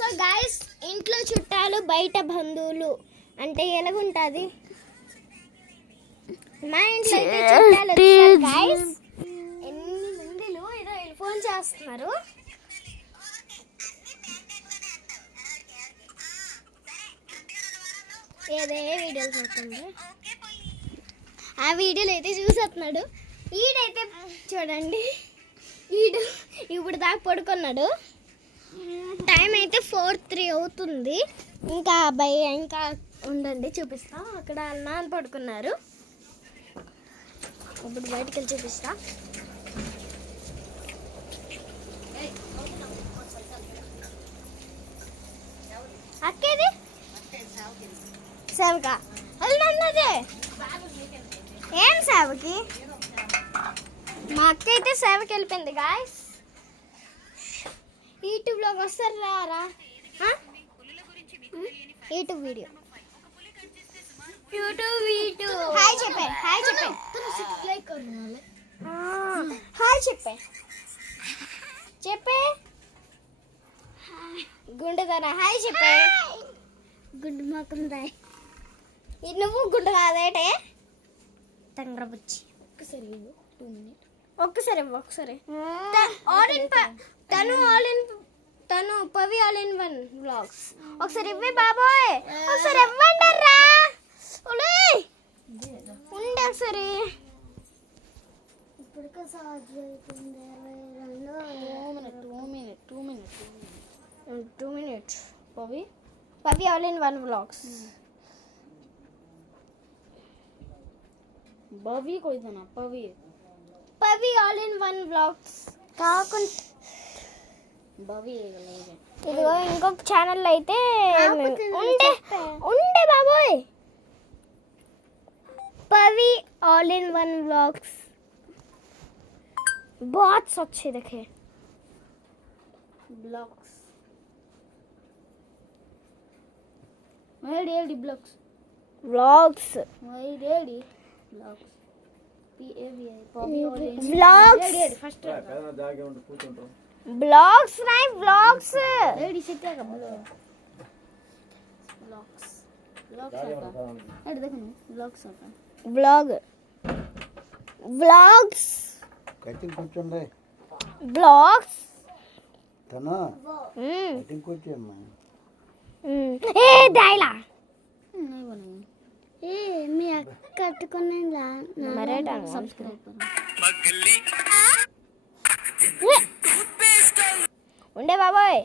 So guys ఇంట్లో చుట్టాలు బయట బంధువులు అంటే ఎలాగుంటుంది మా ఇంట్లో అయితే చుట్టాలు వచ్చారు గైస్. ఎన్ని మందిలు ఏదో ఫోన్ చేస్తున్నారు. ఏదే వీడియోలు చూస్తుంది. ఆ వీడియోలు అయితే చూసేస్తున్నాడు. ఈడైతే చూడండి, ఈడు ఇప్పుడు దాకా పడుకున్నాడు. టైం అయితే 4:03 అవుతుంది. ఇంకా ఇంకా ఉండండి చూపిస్తా. అక్కడ నాన్న పడుకున్నారు. ఇప్పుడు బయటికి వెళ్ళి చూపిస్తా. అక్కేది సేవక వెళ్ళినదే ఏం సేవకి? మా అక్క అయితే సేవకి వెళ్ళిపోయింది గాయస్. యూట్యూబ్లోకి వస్తారు రారా? యూట్యూబ్ వీడియో హాయ్ చెప్పే హాయ్ చెప్పే హాయ్ చెప్పే చెప్పే గుండెదారా హాయ్ చెప్పే. గుండు మాత్రం రాయ్. నువ్వు గుండు కాదేటే తండ్రబుచ్చి. ఒక్కసారి 2 minutes ఒక్కసారి తను Pavi all in one vlogs ఒకసారి ఇవ్వి బాబోయ్. ఒకసారి ఇవ్వండర్రా ఉండే ఒకసారి. ఇప్పుడు 2 minutes Pavi all in one vlogs. Bavi కోయిదనా Pavi all in one vlogs కాకుండా బవి ఇదిగో ఇంకొక ఛానల్ అయితే ఉండే బాబోయ్. Pavi all in one vlogs बहुत अच्छे देखे blogs ready blogs vlogs ready blogs vlogs first blogs नहीं व्लॉग्स रेडी सेट का ब्लॉग्स रेडी देखो ब्लॉग्स आता व्लॉग व्लॉग्स కటింగ్ కూర్చోండి ब्लॉग्स తనా కటింగ్ కూర్చోమ్మా. ఏ డైలా नहीं बनाई ఏ మీ అక్క కట్టుకునేలా మరేటా सब्सक्राइब करो ఉండే బాబాయ్.